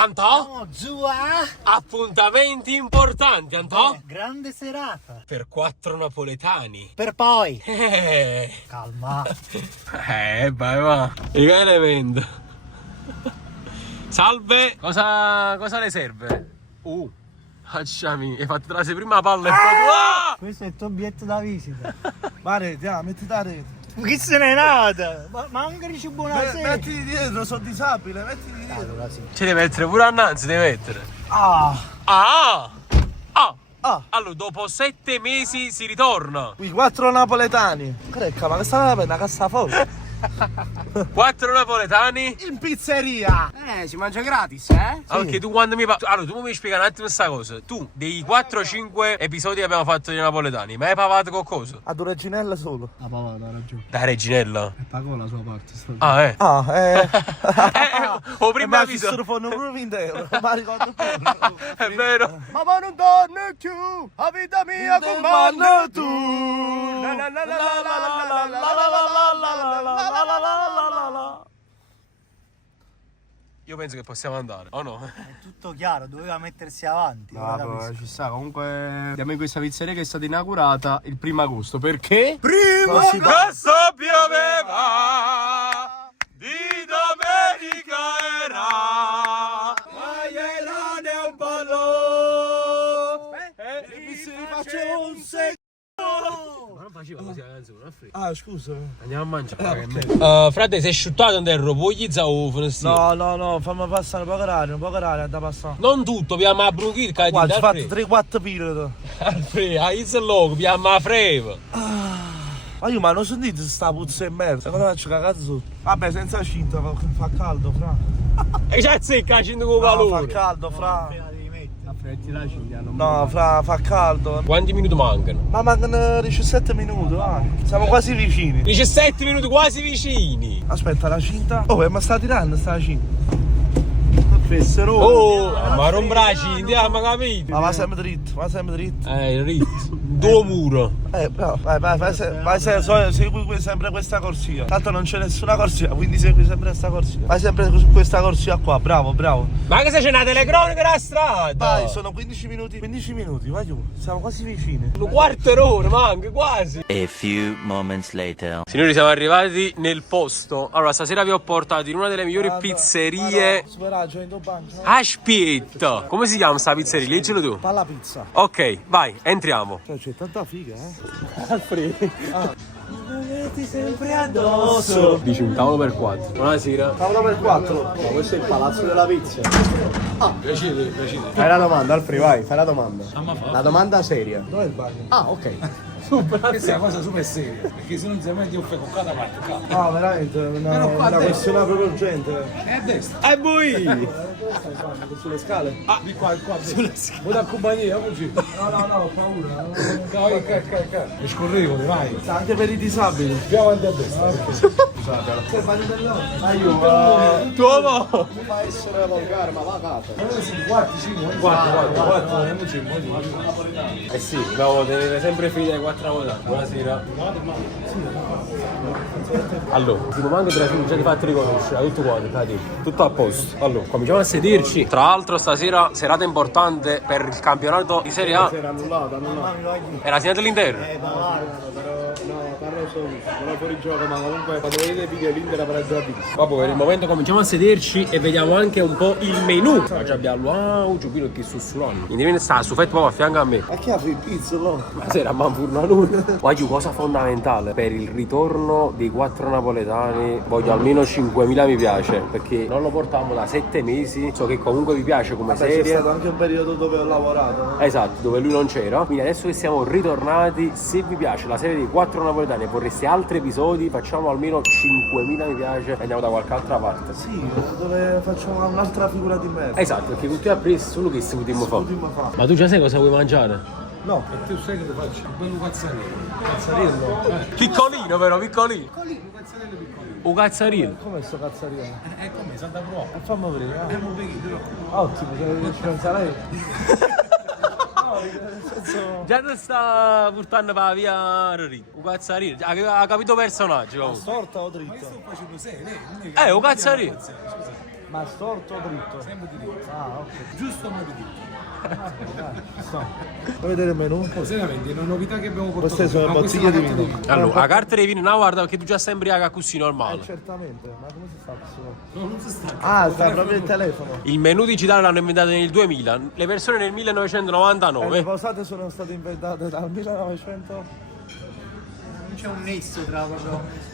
Antò? No, giù a... Appuntamenti importanti, Antò? grande serata. Per 4 napoletani. Per poi. Eh, Calma. vai, va. E che elemento? Salve. Cosa le serve? Facciami, hai fatto trase prima palla e poi tu... Ah! Questo è il tuo obietto da visita. Mare, mettiti la rete. Chi se n'è nata? Ma anche dici buonasera. Mettiti dietro, sono disabile, mettiti dietro. Allora sì. Ci devi mettere pure annanzi, devi mettere. Ah, Allora, dopo 7 mesi si ritorna. qui 4 napoletani. Crecca, ma che stava per una cassa fuori? 4 napoletani. In pizzeria. Si mangia gratis, eh? Ah, perché tu quando mi parli... Allora, tu mi spieghi un attimo questa cosa. Tu, dei 4-5 episodi che abbiamo fatto di napoletani, ma hai pavato qualcosa? A due reginella solo. La pavata, ha ragione. Da Reginella. E pagò la sua parte. O prima ma avviso. ci strofono pure 20 euro. Ma ricordo bene. È vero. Ma non torno più, la vita mia comanda tu. Io penso che possiamo andare, o no? È tutto chiaro, doveva mettersi avanti. ora capisco. Ci sta, comunque andiamo in questa pizzeria che è stata inaugurata il 1° agosto. Perché? Prima si va. Questo pioveva, di domenica era. un ballo. Mi si faccio un secondo. Ma non faceva così la canzone, non frega. Ah, scusa. Andiamo a mangiare. Frate, sei asciuttato in terra, puoi gli zaufano, sì. No, fammi passare un po' che da passare. Non tutto, piamo a bronchite, che Guarda, ci ho ti fatto 3-4 periodi. Alfredo, hai il logo, piamo a freva. Ma io non sentite sta puzza di merda. Secondo me ci cagate sotto. Vabbè, senza cinta, fa caldo, fra. E già secca, scende con No, fa calore. caldo, fra. Affretti la cinghia, non No, fra, fa caldo. Quanti minuti mancano? Ma mancano 17 minuti, va. Siamo quasi vicini. 17 minuti quasi vicini. Aspetta, la cinta. Oh, ma sta tirando sta cinta. Fessero. Oh, ma rombrà la andiamo, capito? Ma va sempre dritto, Ritto. Due muro. Bravo, vai, segui sempre questa corsia. Tanto non c'è nessuna corsia, quindi segui sempre questa corsia. Vai sempre su questa corsia qua, bravo. Ma che se c'è una telecronaca della strada? Vai, sono 15 minuti, vai giù, siamo quasi vicini. Un quarto d'ora, manca quasi. A few moments later. Signori, siamo arrivati nel posto. Allora, stasera vi ho portato in una delle migliori pizzerie. Superaggio in banco. Aspetta, come si chiama sta pizzeria? Leggilo tu. Palla pizza. Ok, vai, entriamo. Cioè, c'è tanta figa, Alfredo. Metti sempre addosso. Dici un tavolo per 4. Buonasera. Tavola per 4. Ma questo è il palazzo della pizza. Piacere. Fai la domanda, Alfred, vai, fai la domanda. La domanda seria. Dov'è il bagno? Ah, ok. Questa è una cosa super seria, perché se non si metti un fai con cada parte, Ah, veramente, una questione proprio urgente. è a destra. E voi? Sulle scale? Di qua, sulle scale. Vuoi da compagnia, oggi? No, ho paura. È scorrevole, vai. Anche per i disabili. Più avanti a destra. C'è il bagno dell'uomo. Tuomo! Non può essere volgare, ma va a casa. Sì, 4, 5, 4, andiamoci. Eh sì, dobbiamo tenere sempre figli ai 4 napoletani. Buonasera. Allora, si manca della già di fatti riconoscere, tutto quanto, cadi. Tutto a posto. Allora, cominciamo a sederci. Tra l'altro stasera serata importante per il campionato di Serie A. Era annullato. Era segnata all'interno. No, parlo solo. Non è fuori gioco, ma comunque quando vedete il video l'Inter avrà già vinto. Vabbè, per il momento cominciamo a sederci e vediamo anche un po' il menù. Già abbiamo un giubino che sussurrano. Indovina sta su fetto proprio a fianco a me. Ma che ha il pizzo, no? Ma sera ma pure una luna. Voglio cosa fondamentale per il ritorno dei 4 napoletani. Voglio almeno 5.000 mi piace, perché non lo portiamo da 7 mesi. So che comunque vi piace come C'è serie. stato anche un periodo dove ho lavorato, no? Esatto, dove lui non c'era. Quindi adesso che siamo ritornati, se vi piace la serie dei 4 napoletani e vorreste altri episodi, facciamo almeno 5.000 mi piace e andiamo da qualche altra parte. Sì, dove facciamo un'altra figura di merda. Esatto, perché tutti a preso solo che si potremmo fare. Potremmo fare. Ma tu già sai cosa vuoi mangiare? No. E tu sai che ti faccio? Un bello cazzarello. Piccolino però, piccolino. Piccolino, cazzarello piccolino. Un cazzarino. Com'è sto cazzariano? È come, Santa Pro. Fammi vedere. Abbiamo venuto. Ottimo, ci pensa lei. No, nel senso... Già ti sta portando per la via Rorì. Un cazzarino. Ha capito il personaggio comunque. Storta o dritta? Sto facendo 6, lei. Un cazzarino. Ma storto o dritto? Sempre diritto. Ah, ok. Giusto ma diritto. Vuoi vedere il menù? Oh, seriamente, è una novità che abbiamo portato. Queste sono Ah, questa è bottiglie la di carta vino. Allora, la carta dei vini, no, guarda, perché tu già sei imbriaca così normale. Certamente, ma come si fa questo? No, non si sta. Ah, sta proprio il telefono. Il menù digitale l'hanno inventato nel 2000, le persone nel Le 1999. posate sono state inventate dal 1900. Non c'è un nesso tra proprio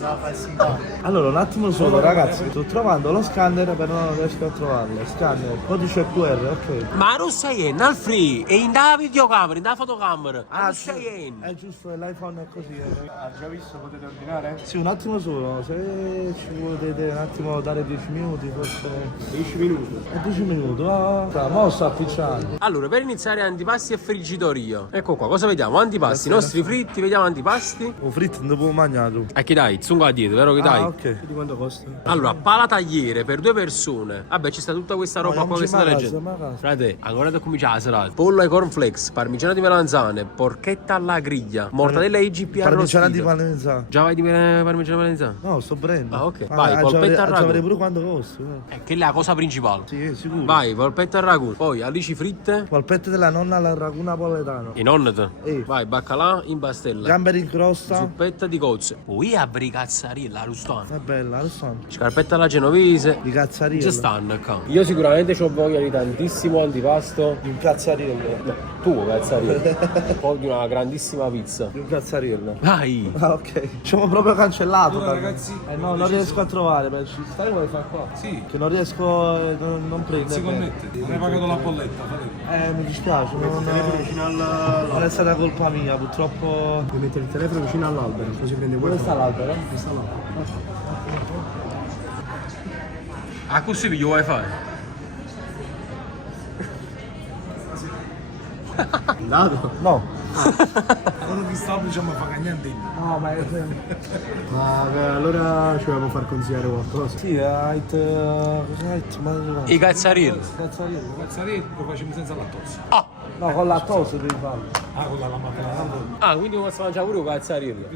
la falsità. Allora, un attimo solo, ragazzi. Sto trovando lo scanner, però non riesco a trovarlo. Scanner, codice QR, ok. Ma non sei in, al free, e in da videocamera, in da fotocamera. Ma non sei in. È giusto, l'iPhone è così. Ha già visto? Potete ordinare? Sì, un attimo solo, se ci potete un attimo dare 10 minuti, forse. 10 minuti. 10 minuti, ah. Mo sto appicciando. Allora, per iniziare antipasti e friggitoria. Ecco qua, cosa vediamo? Antipasti, i nostri fritti, vediamo antipasti. Un fritto non dovevo mangiare. E che dai? Zungo a dietro, vero che dai? Ah, ok. Di quanto costa? Allora, pala tagliere per 2 persone. Vabbè, ci sta tutta questa roba No, qua non che ci sta ma leggendo. casa, ma casa. Frate, ancora da cominciare la serata. Pollo ai cornflakes, parmigiano di melanzane, porchetta alla griglia, mortadella IGP Parmigiana di arrostito. parmigiano. Già vai di parmigiano di melanzane? No, sto prendendo. Ah, ok. Vai, polpetta al ragù. Saprei pure quanto costa. Che è la cosa principale. Sì, sicuro. Vai, polpetta al ragù. Poi alici fritte. Polpette della nonna al ragù napoletano. E nonnete. Vai, baccalà in pastella. Gamberi in crosta. Zuppetta di cozze. Poi abri cazzarilla, Ruston. È bella, lo so. Scarpetta alla genovese. Di cazzariello. Ci stanno qua. Io sicuramente ho voglia di tantissimo antipasto. Di un cazzariello. Tu cazzarilla. Poi di una grandissima pizza. Di un cazzariello. Vai. Ah, ok. Ci ho proprio cancellato. Allora, però. ragazzi, No, non riesco a trovare. Ci stai vuoi fare qua? Sì, Che non riesco, non prende. si connette. Non hai pagato la bolletta, fratello. Mi dispiace, non Vicino al... non è stata colpa mia, purtroppo. Devi mettere il telefono vicino all'albero, così prende Dove wifi. sta l'albero? Dove sta l'albero? Ah, così vi vuoi fare? Andato? No. Quello che stavo diciamo a pagare niente. No, ma è... Ma allora ci vogliamo far consigliare qualcosa. Sì, cos'è? Ma... I cazzarielli. Cazzariello. Cazzarello lo facciamo senza lattosio. Ah. No, con la tosse devi farlo. Ah, con la mattina. Ah, quindi posso mangiare pure un cazzariello.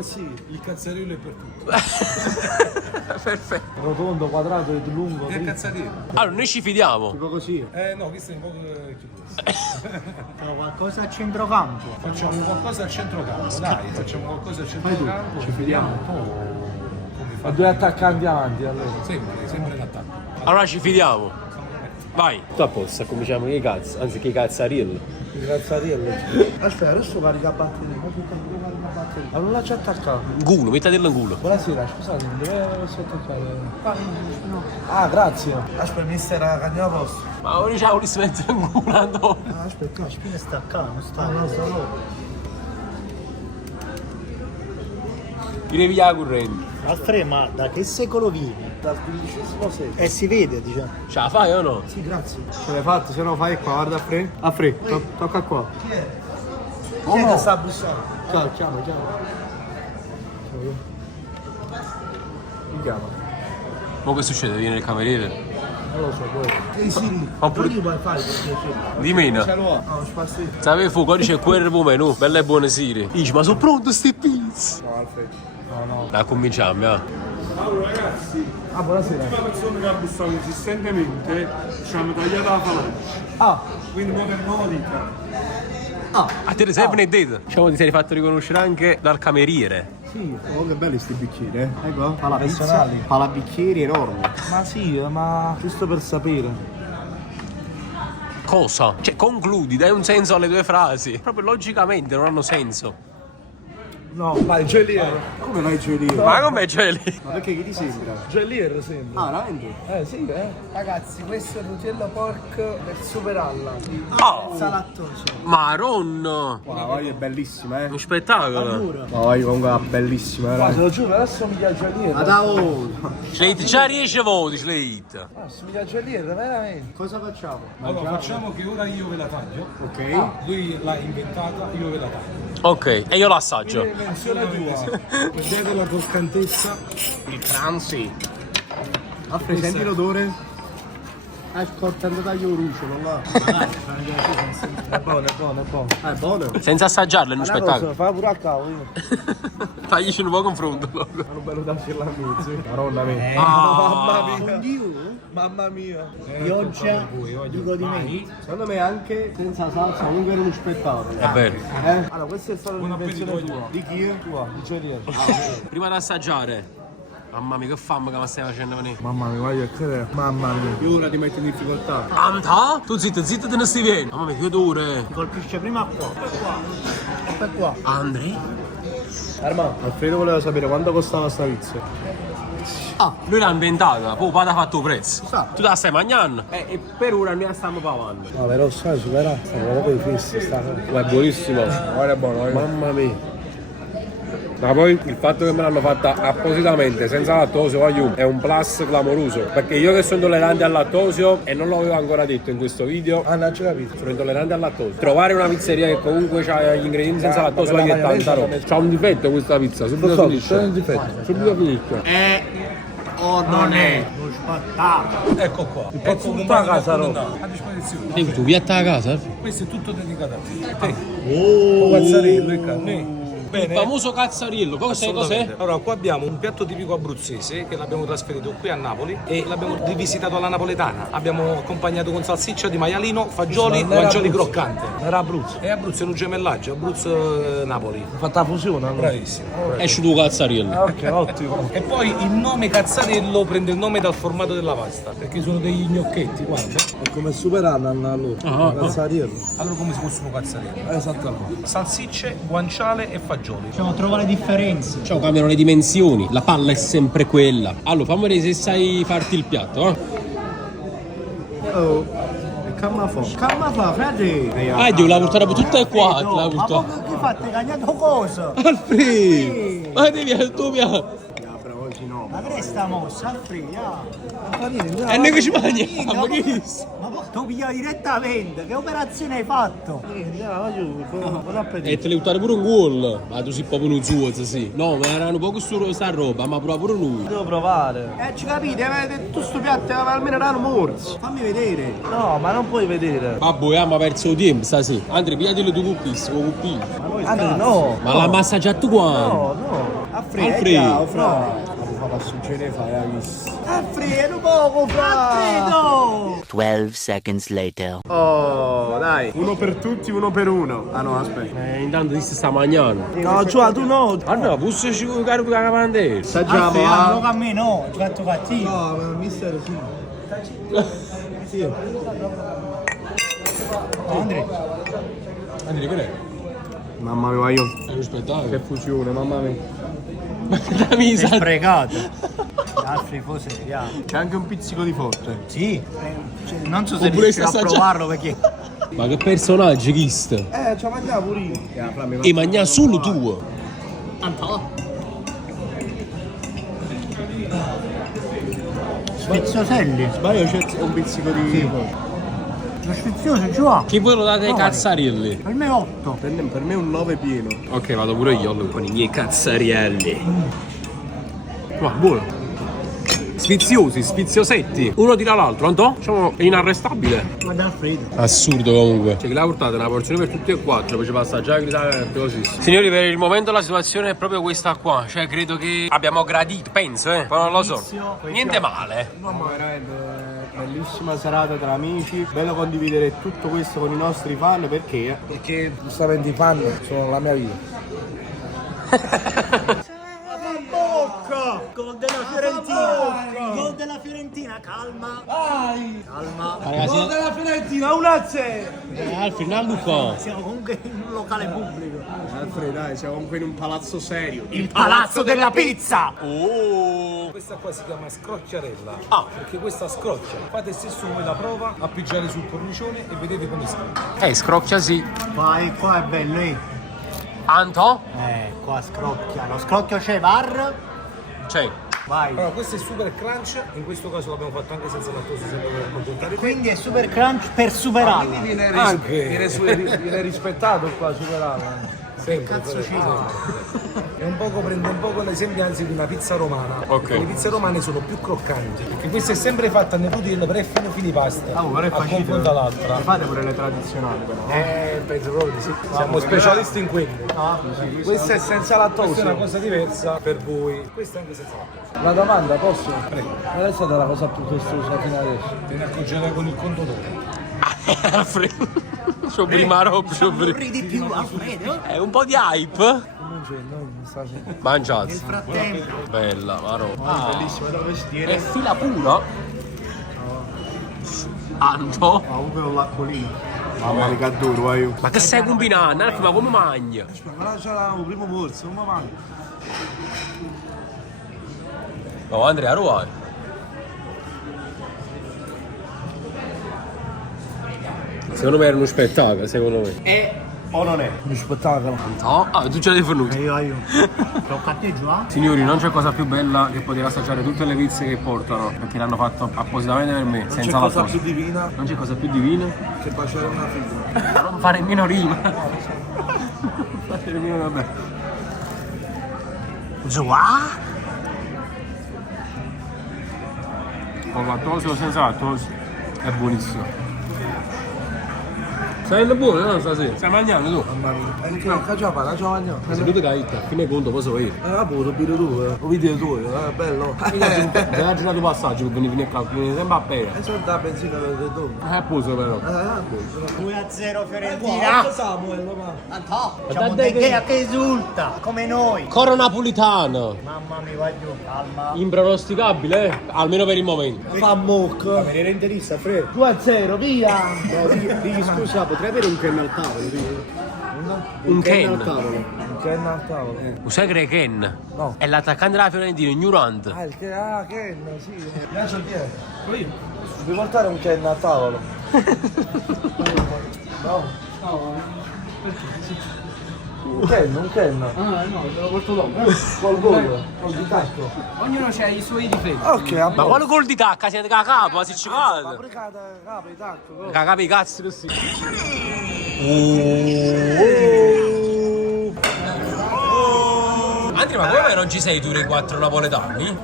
Sì. Il cazzarello è per tutto. Perfetto. Rotondo, quadrato e lungo. Che cazzarello? Allora, noi ci fidiamo. Tipo così. No, questo è un po' chiuso. Qualcosa a centrocampo. Facciamo qualcosa al centrocampo, dai, facciamo qualcosa al centrocampo. Ci fidiamo. Un po' come E fa. 2 attaccanti avanti allora. Sempre in attacco. Allora ci fidiamo. Vai. Tu apposta, cominciamo che cazzo, anzi che cazzariello. Il cazzariello. Aspetta, adesso carica batteria. Ma non l'ha già attaccato. In culo, mettetelo in culo. Buonasera, scusate, dove si attaccare? Ah, grazie. Aspetta, mister, andiamo a posto. Ma ora c'ha un mettere in culo, Antonio. Ah, aspetta, La spina sta qua, non sta. no, sta no. Chi devi la corrente? Alfredo, ma da che secolo vivi? Dal XV secolo. E si vede, diciamo. Ce la fai o no? Sì, grazie. Ce l'hai fatto? Se no fai qua, guarda a Fre. A Fre, tocca qua. Chi è? Chi è che sta bussando? Ciao, chiama. Mi chiama. Ma che succede? Viene il cameriere? Non lo so, poi. Sì, Oppure- non gli puoi fare per piacere. Di meno. No, spazio. Sapevi fu codice QR per menù, bella e buona sire. Dici, ma sono pronto sti pizze? Ciao Alfred. No. Da cominciamo, Allora ragazzi, Ah, buonasera. la persona che ha bussato insistentemente ci hanno tagliato la falange. Ah, Quindi mo per nuovo dita. A te sempre ne dite. Diciamo ti sei fatto riconoscere anche dal cameriere. Sì, oh che belli sti bicchieri, Ecco, pala pizza, Professionali. pala bicchieri enormi. ma sì, ma giusto per sapere. Cosa? Cioè, concludi, dai un senso alle tue frasi. Proprio logicamente non hanno senso. No, vai, geliere. Come vai geliere? Ma come c'è lì? Ma perché chi ti sembra? Geliere sembra. Ah, veramente? Sì, Ragazzi, questo è il Nutella Pork per superarla. Oh, Senza lattosio. Maronno! Ma vai, è bellissima, Un spettacolo. Ma vai, comunque è bellissima, Ma te lo giuro, adesso somiglia a geliere. Ma da oh. Slate, già riesce voti, Slate. Ah, somiglia a geliere, veramente. Cosa facciamo? Allora facciamo che ora io ve la taglio. Ok. Lui l'ha inventata, io ve la taglio. Ok, e io l'assaggio. Attenzione tua. Vedete la croccantezza? Il cranzi. Alfred, senti l'odore? Ascoltando taglio rucciolo là. È buono, è buono, è buono. È buono. Senza assaggiarlo è uno spettacolo. Fa pure a cavo. Taglici un po' confronto. Hanno bello da l'amici. Maronna mia. Mamma mia. Mamma mia. Pioggia di godimento. Secondo me anche senza salsa comunque era uno spettacolo. È vero. Allora, questa è stata un'invenzione tua. Di chi? Tua, di Gerier. Prima di assaggiare. Mamma mia che fame che mi stai facendo venire. Mamma mia, guarda che mamma mia. Io ora ti metto in difficoltà. Anta? Tu zitto, zitto te ne stai vieni. Mamma mia che odore. Colpisce prima qua. Poi qua. Andre? Arma, Alfredo voleva sapere quanto costava sta pizza. Ah, lui l'ha inventata, poi ha fatto il prezzo. Tu te la stai mangiando? E per ora noi la stiamo provando. No, però sai, supera. Sta proprio di fissa, sta. Ma è buonissimo. Guarda, è buono, Mamma mia. Ma poi il fatto che me l'hanno fatta appositamente, senza lattosio, voglio, è un plus clamoroso. Perché io che sono intollerante al lattosio, e non l'avevo ancora detto in questo video, Non ci capito. sono intollerante al lattosio. Trovare una pizzeria che comunque ha gli ingredienti senza lattosio ma è tanta roba. C'ha un difetto questa pizza, subito C'è un finisce. difetto. Subito finisce. È o non è uno spettacolo. Ecco qua. Il pezzo di tutta la casa, no? A disposizione. Tu piatta a casa? Questo è tutto dedicato a te. Oh, cazzarello e carne. Il Bene. famoso cazzariello, cos'è? Assolutamente. Allora, qua abbiamo un piatto tipico abruzzese che l'abbiamo trasferito qui a Napoli e l'abbiamo rivisitato alla napoletana. Abbiamo accompagnato con salsiccia di maialino, fagioli, Non era fagioli Abruzzo. croccante. Era Abruzzo. E Abruzzo è un gemellaggio, Abruzzo-Napoli. Ho fatto la fusione, allora. Bravissimo. Esce tu cazzariello. Ok, ottimo. E poi il nome cazzarello prende il nome dal formato della pasta, perché sono degli gnocchetti, guarda. È come superano allora. Cazzariello. Allora come si possono cazzarello? Esattamente. Salsicce, guanciale e fagioli. Possiamo trovare le differenze. Ciao, cambiano le dimensioni, la palla è sempre quella. Allora, fammi vedere se sai farti il piatto, eh? Oh, e calma fa, frate. Ah, devo la portare tutta qua, la Ma portare. poi che fate? Cagnato cosa? Alfred! Ma devi al tuo piatto. Ma che è sta mossa? Alfredo, E noi che ci mangiamo? Ma che è? Ma poi tu piglia direttamente, che operazione hai fatto? Buon appetito. E te le buttare pure un gol. Ma tu sei proprio uno zuozzo, sì. No, ma erano poco su sta roba, ma prova pure lui. Devo provare. Ci capite, avete tutto sto piatto almeno erano morsi. Fammi vedere. No, ma non puoi vedere. Babbo, abbiamo perso il tempo stasera. Andre, pigliatelo tu cuppissimo, cuppino. Andrea, no. Ma l'ha massaggiato quanto? No, no. Alfredo! Alfredo, poco fa! Alfredo! 12 seconds later. Oh, dai. Uno per tutti, uno per uno. Ah no, aspetta. Intanto ti sta mangiando. No, Giovanni, tu no. Ah no, posso ci caro con la cavandera. Assaggiamo, Alfredo, a me no, ho fatto cattivo. No, ma mister sì. Sì. Andre, Andre, che è? Mamma mia, io. È uno spettacolo. Che fusione, mamma mia. Ma che la sei misa? sprecato. Alfredo, cose via. C'è anche un pizzico di forte. Sì, non so se Oppure riuscirò a sta provarlo perché... Ma che personaggio chi sta? Ci mangiamo pure io. E mangia solo tu. Spezzoselli. Sbaglio, c'è un pizzico di forte. Lo sfizioso giù. Che voi lo date ai No, cazzarielli? Per me 8. Per me è un 9 pieno. Ok, vado pure io con i miei cazzarielli. Ma buono. Sfiziosi, sfiziosetti. Uno tira l'altro, Antò? Diciamo, è inarrestabile. Guarda Alfredo. Assurdo comunque. Cioè, che l'ha portata una porzione per tutti e quattro, poi ci passa già a gridare così. Signori, per il momento la situazione è proprio questa qua. Cioè, credo che abbiamo gradito, penso, poi non lo so. Niente male. No, ma veramente bellissima serata tra amici. Bello condividere tutto questo con i nostri fan perché Perché giustamente i fan sono la mia vita. Gol della Fiorentina. Gol della Fiorentina, calma. Calma. Ragazzi, della Fiorentina, 1-0. Alfred, non Luca. Siamo comunque in un locale pubblico. Alfredo, dai, siamo comunque in un palazzo serio. Il palazzo della pizza. Oh. Questa qua si chiama scrocchiarella. Ah. Perché questa scroccia. Fate stesso voi la prova, appoggiare sul cornicione e vedete come scroccia. Scrocchia sì. Vai, qua è bello, Anto? qua scrocchia. Lo scrocchio c'è, VAR. C'è. Vai. Allora, questo è super crunch, in questo caso l'abbiamo fatto anche senza lattosio, sempre per accontentare te. Quindi è super crunch per superarla. Viene rispettato qua, superato. Sempre, Cazzo È un poco, prende un poco le sembianze di una pizza romana. Ok. Perché le pizze romane sono più croccanti. Perché questa è sempre fatta nel budino, però è fine pasta. Ah, però è a facile. confronto all'altra. Fate pure le tradizionali però. Penso proprio di sì. Siamo specialisti in quelle. Ah, sì. Questa è senza Questa è una lattosio. cosa diversa per voi. Questa è anche senza lattosio. La domanda, posso? Prego. Qual è stata la cosa più costosa fino adesso? Te ne accorgerai con il conto dopo. Alfredo. C'ho prima roba, c'ho prima. Ridi più, Alfredo. È un po' di hype. Non c'è, no, non sta facendo. Mangiate. Nel frattempo. Bella, ma roba. Bellissimo, da vestire. È fila pura. Anto. Ma pure un l'acquolino. Mamma mia che duro, io. Ma che stai combinando? Alfredo, ma come mangi? Ma là c'era il primo morso, come manca? No, Andrea, ruoli. Secondo me era uno spettacolo, secondo me. E O non è? Uno spettacolo. No, tu ce l'hai venuto. io. Tocca a te, Giovanni. Signori, non c'è cosa più bella che poter assaggiare tutte le pizze che portano, perché l'hanno fatto appositamente per me, Non c'è senza cosa lattosio. più divina Non c'è cosa più divina che baciare una figlia. non fare meno rima. Fare meno, vabbè. Giovanni? Con lattosio o senza lattosio è buonissimo. Stai buono, no? Stasera? Stai mangiando tu? Mamma mia. E che non caccia fa, la mangiato. Se lui ti cai, a fine conto posso vedere. Vabbè, lo vedo tu, lo video tu, bello. Se la giornata passaggio per venire qua, viene sempre a pera. E sono da benzina per tu. È posto però. 2-0 Fiorentina. Samuel, ma. Antò. Facciamo De Gea che esulta, come noi. Coro napolitano. Mamma mia, vai giù, calma. Impronosticabile, almeno per il momento. Fa mucco. Venire interista, Fred. 2-0, via. No, digli scusa, potrei avere un Ken al tavolo? Un al Ken. tavolo. Che è al tavolo? Lo sai che è Ken? No. È l'attaccante della Fiorentina, ignorante. Ah, il che? Ah, Ken, sì. Piace chi è? Lui. Devi portare un Ken a tavolo. No. Un Ken. Ah, no, te lo porto dopo. Col gol, col di tacco. Ognuno ha i suoi difetti. Ok, a Ma quale gol di tacca? Siete cacapa, si ci Ma cade. pure capo di tacco. gol. Cacapa i cazzi così. Andrea, ma come non ci sei tu nei 4 napoletani?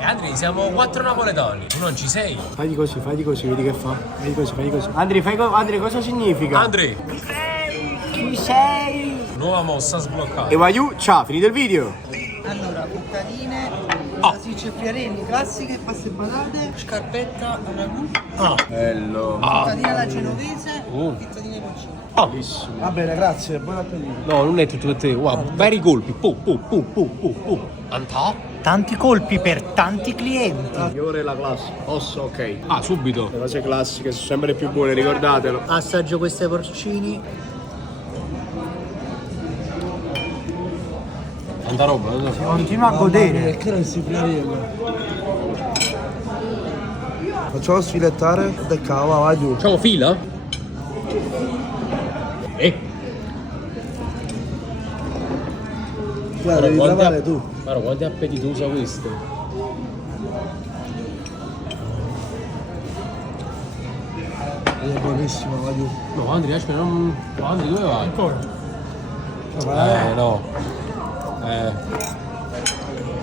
Andrea, siamo 4 napoletani, tu non ci sei. Fagli così, vedi che fa. Fagli così. Andrea, cosa significa? Andrea, Chi sei? nuova mossa sbloccata. E Waiu, ciao, finito il video. Allora, buttarine, salsicce friarelli classiche, pasta e patate, scarpetta al ragù, Bello. buttarina alla genovese, Oh. pizzatine porcine. Va bene, grazie, buon appetito. No, non è tutto per te. Wow, vari colpi. Pu. Antò? Tanti colpi per tanti clienti. Io vorrei la classe. Osso, ok. Ah, subito. Le cose classiche sono sempre più buone, ricordatelo. Assaggio queste porcini. Tanta roba, non so. Continua a godere. Che non si friariello? Facciamo sfilettare del cavo, vai giù. Facciamo fila? Guarda, devi provare tu. Guarda quanto è appetitosa questa. È buonissimo, vai giù. No, Andrea, aspetta, non. No, Andrea, dove vai? Ancora? No.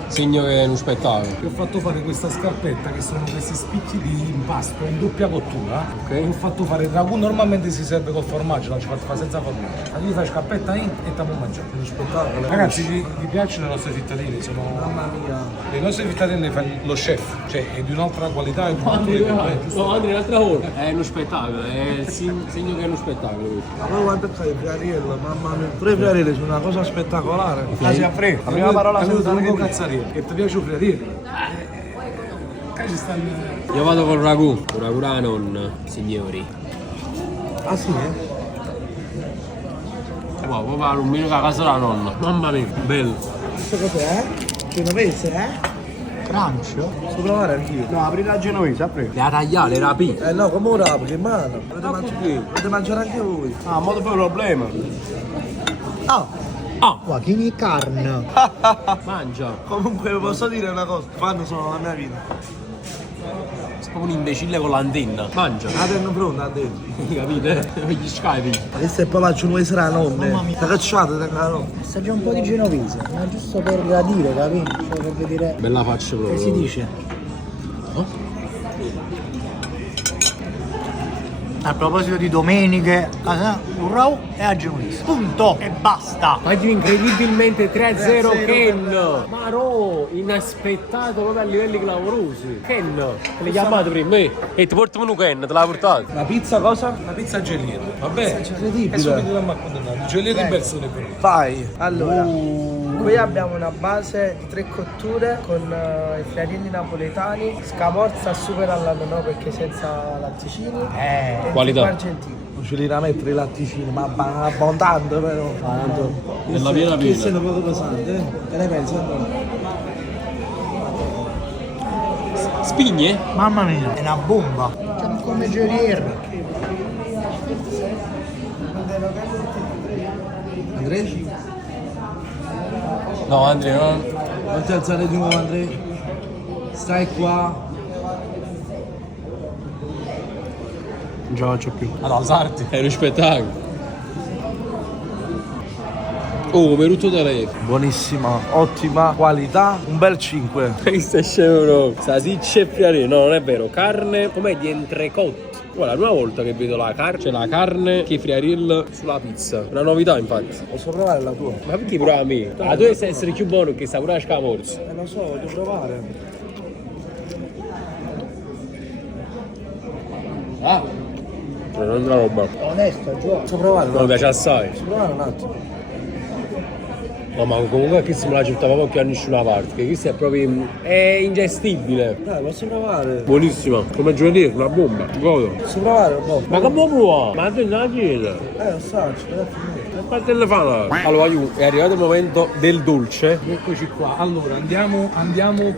Segno che è uno spettacolo. Ti ho fatto fare questa scarpetta che sono questi spicchi di impasto in doppia cottura. Ok. Ti ho fatto fare il ragù, normalmente si serve col formaggio, non ci fate fare senza formaggio. Allora fai scarpetta in e ti mangiare. Uno spettacolo. Ragazzi, vi piacciono le nostre frittatine? Sono... Mamma mia. Le nostre frittatine le fa lo chef, cioè è di un'altra qualità e di un'altra No, Andrea, un'altra volta. È uno spettacolo, è il segno che è uno spettacolo questo. Ma poi quanto è il friariello, mamma mia. Pure i friarielli sono una cosa spettacolare. Quasi a freddo. La prima parola senza che cazzaria. Che ti piace il friariello? Qua ci stanno... Io vado col ragù da nonna, signori. Ah sì, Wow, proprio la lumino che a casa della nonna. Mamma mia, bello. Questo cos'è? Genovese, Crunch? Sto provare anch'io. No, apri la genovese, apri. Le ha tagliate, le rapì. No, come ora apri, in mano. Potete mangiare anche voi. Ah, ma dopo il problema. Qua, che mi carne. Mangia. Comunque posso dire una cosa, fanno solo la mia vita. Sei proprio un imbecille con l'antenna. Mangia. La tengo pronta dentro. Capite? Gli scavi. Questo è proprio faccio noi sarà nonne. Mamma mia. La cacciata tengo la nonna. Assaggia un po' di genovese, ma giusto per gradire, capito? Cioè per vedere Bella faccia proprio. che si dice. A proposito di domeniche, un raw e a genovese. Punto e basta. Oggi incredibilmente 3-0 3-0 Ken. Ma no, inaspettato proprio a livelli clamorosi. Ken, te l'hai chiamato prima? E ti portami un Ken, te l'ha portato. La pizza cosa? La pizza geliera, vabbè? Incredibile. E subito da accontennato. Geliera in persone per me. Vai. Allora, qui abbiamo una base di 3 cotture con i friarini napoletani, scamorza supera all'anno no perché senza latticini e Qualità. tipo argentino. Non ce li da mettere i latticini, ma abbondante però. Nella piena Questo è piena. un po' pesante, Che ne pensi? Spigne? Mamma mia, è una bomba. Siamo come gioielli. Andrea? No, Andrea, no. Non ti alzare di nuovo Andrea. Stai qua. Non ce la faccio più. Ad alzarti. È uno spettacolo. Oh, Merutto da lei. Buonissima, ottima qualità, un bel 5. Questo è scemo proprio. Salsicce e friarine. No, non è vero. Carne, com'è di entrecot. Guarda, la prima volta che vedo la carne, c'è la carne che friaril sulla pizza. Una novità, infatti. Posso provare la tua? Ma perché pure a me? La tua deve essere più buono che sta pure a scamorza. Lo so, voglio provare. Ah! Non è una roba. Onesto, gioco. Posso provare? Non mi piace assai. Posso provare un attimo? No, ma comunque che si me la città proprio a nessuna parte. Che questo è proprio. È ingestibile. Dai, posso provare? Buonissima. Come giovedì, una bomba. Godo. Posso provare un po'? Ma che buono! Ma tu non la chiede. Lo so, ci devo finire. Che parte le fa? Allora, Aiù, è arrivato il momento del dolce. Eccoci qua. Allora, andiamo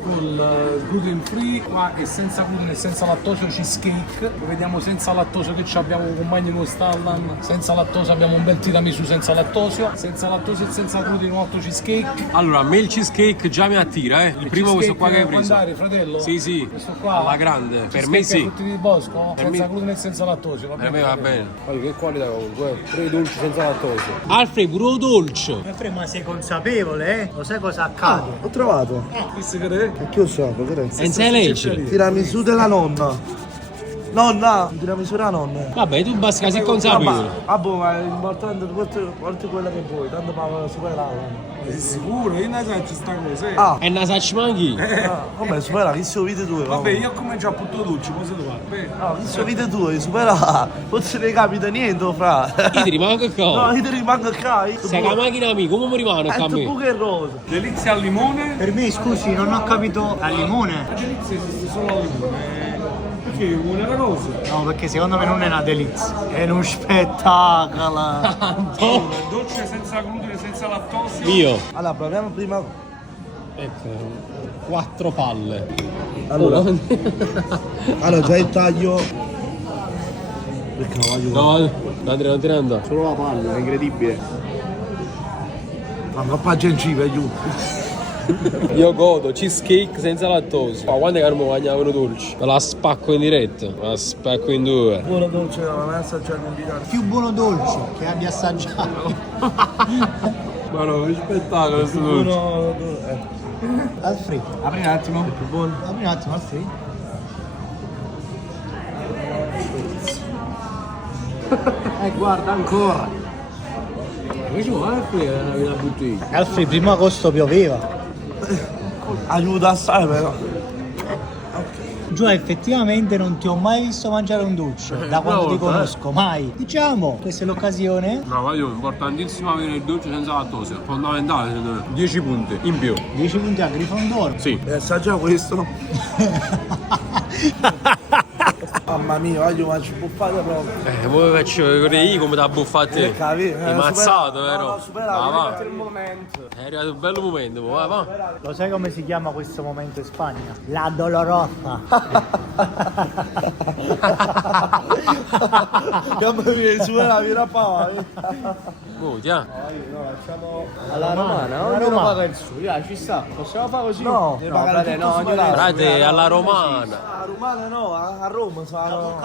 col gluten free, qua è senza glutine e senza lattosio cheesecake. Lo vediamo senza lattosio che ci abbiamo con Magnum Stallan. Senza lattosio abbiamo un bel tiramisù senza lattosio. Senza lattosio e senza glutine un altro cheesecake. Allora, a me il cheesecake già mi attira, eh. Il primo questo qua che hai preso. Andare, fratello? Sì, sì. Questo qua? La grande. Per me Cheesecake sì. ai frutti di bosco? Per Senza me- glutine e senza lattosio. Per me va bene. Guarda che qualità comunque. 3 dolci senza lattosio. Alfred, pure un dolce. Ma sei consapevole, eh? Lo sai cosa accade? Ho trovato. Questo che è? E che lo so, che E non sei legge. tiramisù della nonna. Nonna, il tiramisù della nonna. Vabbè, tu basta sei consapevole. Vabbè, ma l'importante è porti quella che vuoi, tanto ma superare. Sei sicuro? Io non so ci sta cosa. Ah, E una sacci manchi. vabbè, supera, che sono video tue. Vabbè, io come già tutto dolce, cosa devo fare? No, che sono video tue, supera. Non se ne capita niente, fra. Io ti rimango qua. No, io ti rimango qua. Sei con la macchina mia, come mi rimane qua a tu me? che rosa. Delizia al limone? Per me, scusi, non ho capito. Al limone? La delizia esiste solo al limone. Perché una cosa? No, perché secondo me non è una delizia. È uno spettacolo. Dolce senza glutine, senza lattosio. Mio. Allora, proviamo prima. Ecco, 4 palle. Allora, allora già il taglio. Perché non voglio. No, Andrea, non te ne andare. Solo la palla, è incredibile. Ma qua gengive, aiuto. Io godo cheesecake senza lattosio. Ma quando è che non mi mangiavano dolci? Me la spacco in diretta. Me la spacco in due. Buono dolce, non è assaggiato in vita. Più buono dolce che abbia assaggiato. Ma no, che spettacolo questo dolce. Buono. Alfred, Apri un attimo. Più buono. apri un attimo, Alfred. Guarda ancora. Invece una bottiglia. Alfred, primo agosto pioveva. Aiuta assai però. Giù effettivamente non ti ho mai visto mangiare un dolce da quando ti conosco, mai. Diciamo, questa è l'occasione. No, voglio, importantissimo avere il dolce senza lattosio. Fondamentale, secondo me. 10 punti in più. 10 punti a Grifondoro. Sì. E assaggia questo. Mamma mia, voglio mangiare buffate proprio. Poi faccio vedere come ti ha buffato te. Capito? È mazzato, No, vero? no, superato, Va, è va. arrivato il momento. È arrivato un bello momento, va, va. Lo sai come si chiama questo momento in Spagna? La dolorosa. Che mi viene su la via pava. Oh, già. Alla romana, ognuno paga il suo, ci sta. Possiamo fare così? No, frate, no, ognuno Frate, alla romana. A Romana no, a Roma sono.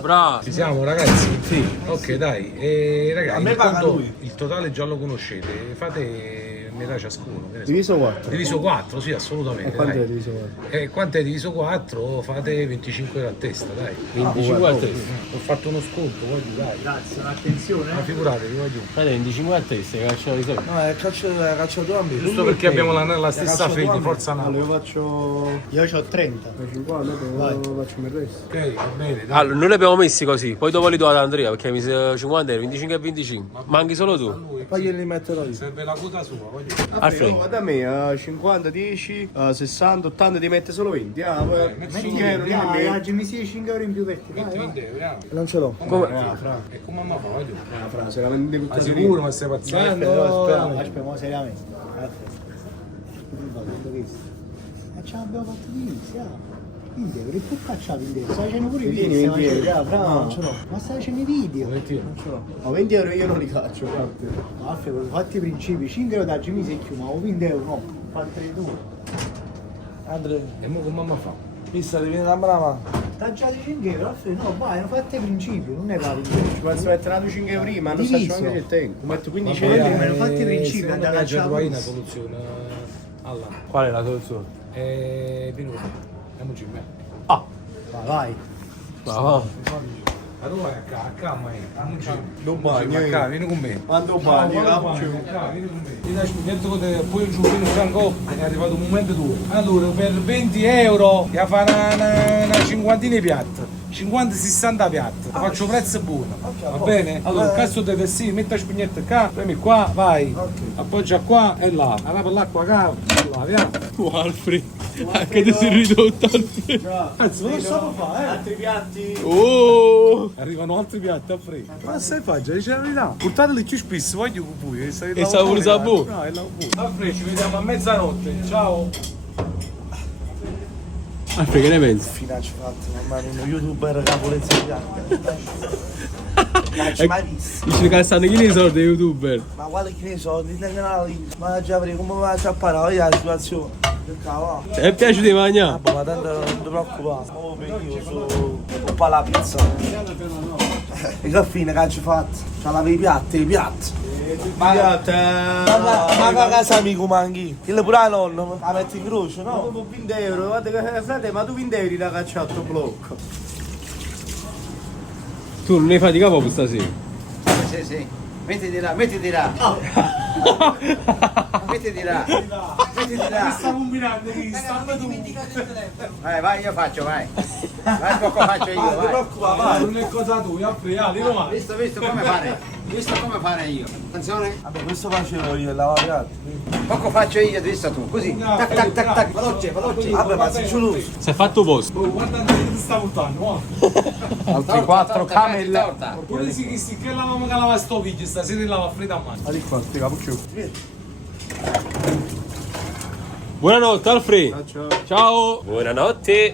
Bravo. Ci siamo ragazzi? Sì. Ok dai, ragazzi, A me paga lui. il totale già lo conoscete, fate metà ciascuno. che ne so. Diviso 4. Diviso 4, sì, assolutamente. Quanto dai. è diviso 4? Quanto è diviso 4? Fate 25 a testa, dai. 25 a testa. Ho fatto uno sconto, voglio dai. Grazie, un'attenzione. Ma figuratevi, voglio. Frate, 25 a testa, che cacciato di solito. No, è calciatore ambito. Giusto perché abbiamo la stessa Cazzo, fede, tu, forza Napoli. Io faccio Io ho 30. 50, poi faccio il resto. Ok, va bene, dai. Allora, noi li abbiamo messi così, poi dopo li do ad Andrea perché mi sa 50 euro, 25 e 25. Manchi solo tu. Poi glieli metterò io. Serve la quota sua, voglio. Alfredo. Da me 50, 10, 60, 80 ti mette solo 20. Poi 5 euro io mi metto. Oggi mi si 5 euro in più per te. Metti 20 euro, Non ce l'ho. E come mamma fa, voglio. Se la vendi Ma sicuro, ma stai pazzando? Aspetta, ma seriamente. Ma ce l'abbiamo fatto di inizio. Quindi avrei più cacciato in te. Stai facendo pure i video. Vieni, vieni. Bravo. Ma stai facendo i video. Ma 20 euro io non li caccio, guarda. Ma Alfredo, fatti i principi. 5 euro da Jimmy secchio, ma 20 euro no. Fatti tu. Andrea, E mo come mamma fa? pista, ti viene la brava. Taggiate 5 euro, Alfredo, no, vai, non fate i principi, non ne vale. Ci posso mettere una 5 euro, ma non Diviso. faccio anche il tempo. Metto 15 Vabbè, euro. me lo fatti i principi, secondo andate me a già cacciare tu hai la una puzza. soluzione. Alla. Qual è la soluzione? Venuto. Andiamoci in me. Vai. Va, va. Ma tu vai a calma, Non bagno, vieni con me. Quando bagno, Vieni con me. Ti dai spugnetti con te, poi giù fino a fianco, è arrivato un momento tuo. Allora, per 20 euro ti fa una cinquantina di piatti. 50-60 piatti, ti faccio prezzo buono, va bene? Allora, il cazzo deve sì, metti la spugnetta qua, premi qua, vai, appoggia qua e là, allora per l'acqua qua, là, via. Alfred, anche ti sei ridotto Alfred. Anzi, non lo so fare, altri piatti. Oh! Arrivano altri piatti a freddo. Ma sai faccia, dice la verità. Portateli più spesso, voglio che poi. E sta pure sabù. No, è lavoro. A freddo, ci vediamo a mezzanotte. Ciao. Alfred, che ne pensi? Finaccio fatto, mamma mia, uno youtuber capolezza di piatti. Non ci mai visto. Dici che stanno chi ne soldi youtuber? Ma quale che ne so, di canali, ma già avrei come va a parare la situazione. Che cavolo. Ti è piaciuto di mangiare? Ma tanto non ti preoccupare. Oh, io sono un po' la pizza. E che fine che ci fatto? C'ha la i piatti. Ma che casa amico manchi? Il pure la nonna, la metti in croce, no? Dopo 20 euro, guarda che frate, ma tu 20 euro da cacciato blocco. Tu non ne fai di capo per stasera? Sì. Mettiti là. Mettiti là. Sta combinando chi? Stanno tu. Vai, io faccio, vai. Vai, poco faccio io, vai. Ma non è cosa tua, a freddo, non male. Visto come fare. Visto come fare io. Attenzione. Vabbè, questo facevo io, il lavapiatti. Poco faccio io, visto tu. Così. Tac. Veloce. Vabbè, ma sei ciuloso. Si è fatto posto. Oh, guarda che ti sta portando, Altri 4 camel. Pure sì, che lavamo che lava sto video, stasera lava a freddo a mano. Allora qua, ti capo più. Buonanotte Alfred. Ciao. Buonanotte.